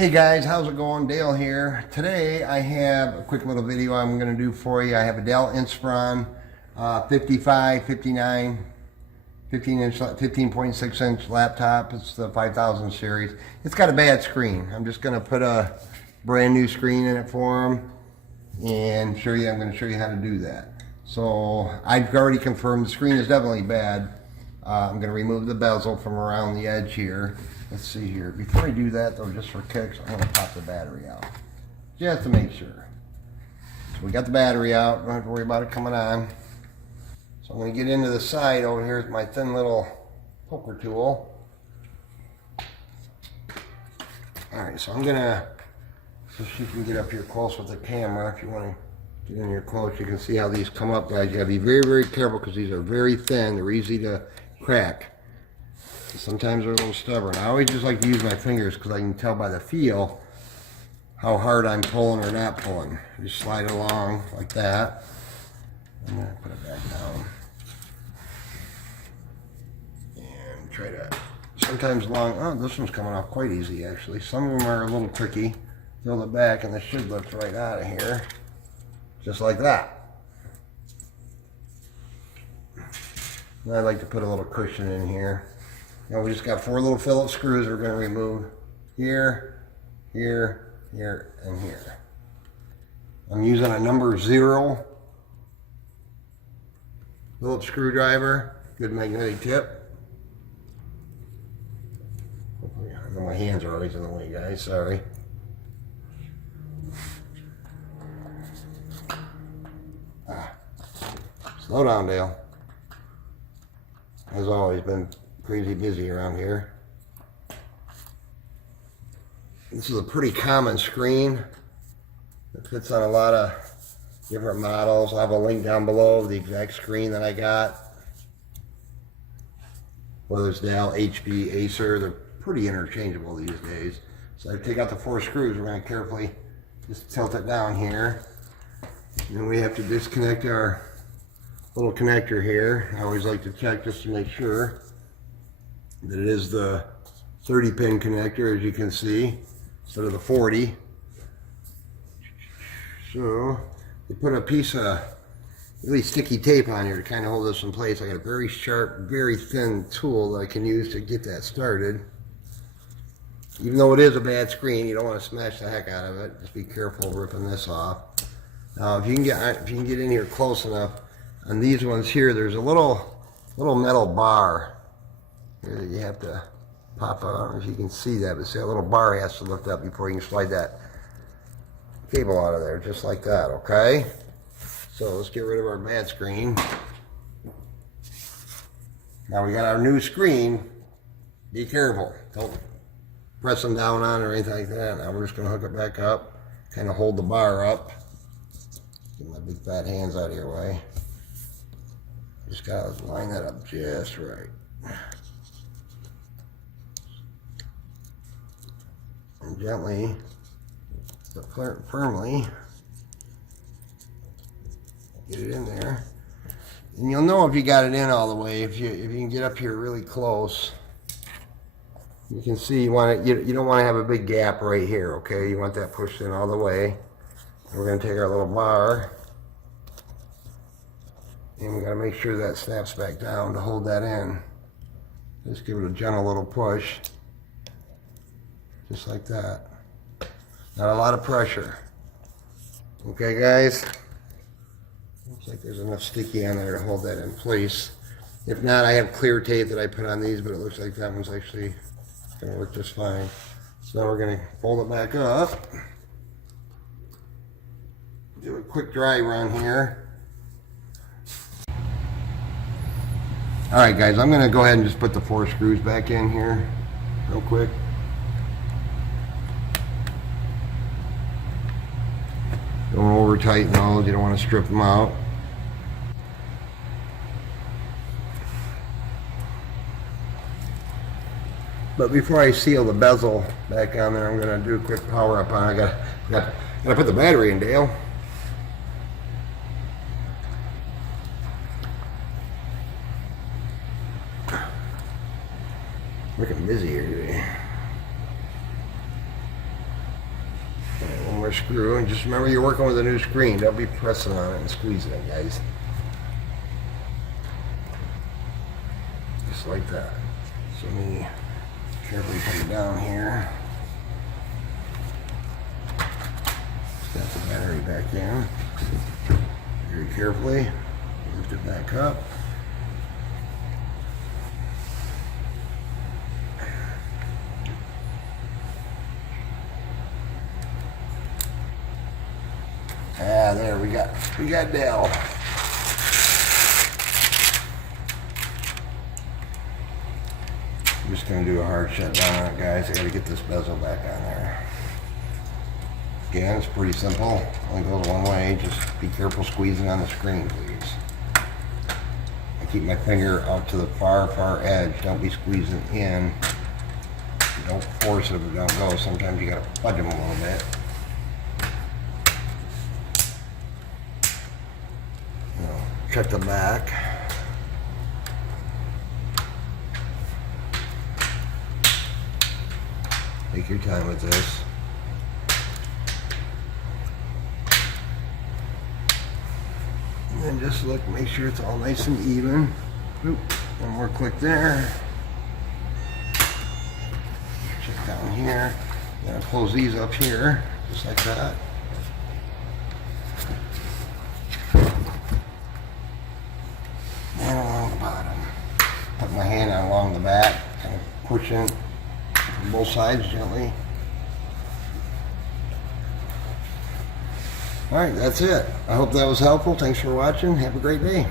Hey guys, how's it going? Dale here. Today I have a quick little video I'm going to do for you. I have a Dell Inspiron 55, 59, 15.6 inch laptop. It's the 5000 series. It's got a bad screen. I'm just going to put a brand new screen in it for them and I'm going to show you how to do that. So I've already confirmed the screen is definitely bad. I'm going to remove the bezel from around the edge here. Let's see here. Before I do that though, just for kicks, I'm going to pop the battery out. Just to make sure. So we got the battery out. Don't have to worry about it coming on. So I'm going to get into the side over here with my thin little poker tool. Alright, so I'm going to, so you can get up here close with the camera. If you want to get in here close, you can see how these come up, guys. You got to be very, very careful because these are very thin. They're easy to crack. Sometimes they're a little stubborn. I always just like to use my fingers because I can tell by the feel how hard I'm pulling or not pulling. Just slide it along like that. I'm going to put it back down. And try to, sometimes this one's coming off quite easy actually. Some of them are a little tricky. Fill it back and this should lift right out of here. Just like that. And I like to put a little cushion in here. Now we just got 4 little Phillips screws we're going to remove here, here, here, and here. I'm using a number 0 Phillips screwdriver, good magnetic tip. I know my hands are always in the way, guys, sorry. Slow down, Dale. As always, been crazy busy around here. This is a pretty common screen. It fits on a lot of different models. I'll have a link down below of the exact screen that I got. Whether it's Dell, HP, Acer, they're pretty interchangeable these days. So I take out the 4 screws. We're going to carefully just tilt it down here. And then we have to disconnect our little connector here. I always like to check just to make sure that it is the 30 pin connector, as you can see, instead of the 40. So you put a piece of really sticky tape on here to kind of hold this in place. I got a very sharp, very thin tool that I can use to get that started. Even though it is a bad screen, you don't want to smash the heck out of it. Just be careful ripping this off. Now if you can get in here close enough, on these ones here, there's a little metal bar here that you have to pop out. I don't know if you can see that, but see that little bar has to lift up before you can slide that cable out of there, just like that, okay? So let's get rid of our bad screen. Now we got our new screen. Be careful. Don't press them down on it or anything like that. Now we're just going to hook it back up, kind of hold the bar up. Get my big fat hands out of your way. Just got to line that up just right. And gently, but firmly, get it in there. And you'll know if you got it in all the way, if you can get up here really close. You can see you don't want to have a big gap right here, okay? You want that pushed in all the way. And we're going to take our little bar, and we got to make sure that snaps back down to hold that in. Just give it a gentle little push. Just like that. Not a lot of pressure. Okay, guys? Looks like there's enough sticky on there to hold that in place. If not, I have clear tape that I put on these, but it looks like that one's actually going to work just fine. So now we're going to fold it back up. Do a quick dry run here. Alright guys, I'm going to go ahead and just put the 4 screws back in here real quick. Don't over tighten those, you don't want to strip them out. But before I seal the bezel back on there, I'm going to do a quick power up on it. I gotta put the battery in, Dale. Looking busy here today. our screw, and just remember you're working with a new screen. Don't be pressing on it and squeezing it, guys. Just like that. So let me carefully put it down here. Got the battery back in. Very carefully. Lift it back up. Ah, there we got Dell. I'm just gonna do a hard shutdown on it, guys. I gotta get this bezel back on there. Again, it's pretty simple. Only goes one way. Just be careful squeezing on the screen, please. I keep my finger out to the far edge. Don't be squeezing in. Don't force it if it don't go. Sometimes you gotta fudge them a little bit. Check the back. Take your time with this. And then just look, make sure it's all nice and even. Oop, one more click there. Check down here. Then I'll close these up here, just like that. And along the bottom. Put my hand out along the back, kind of pushing from both sides gently. Alright, that's it. I hope that was helpful. Thanks for watching. Have a great day.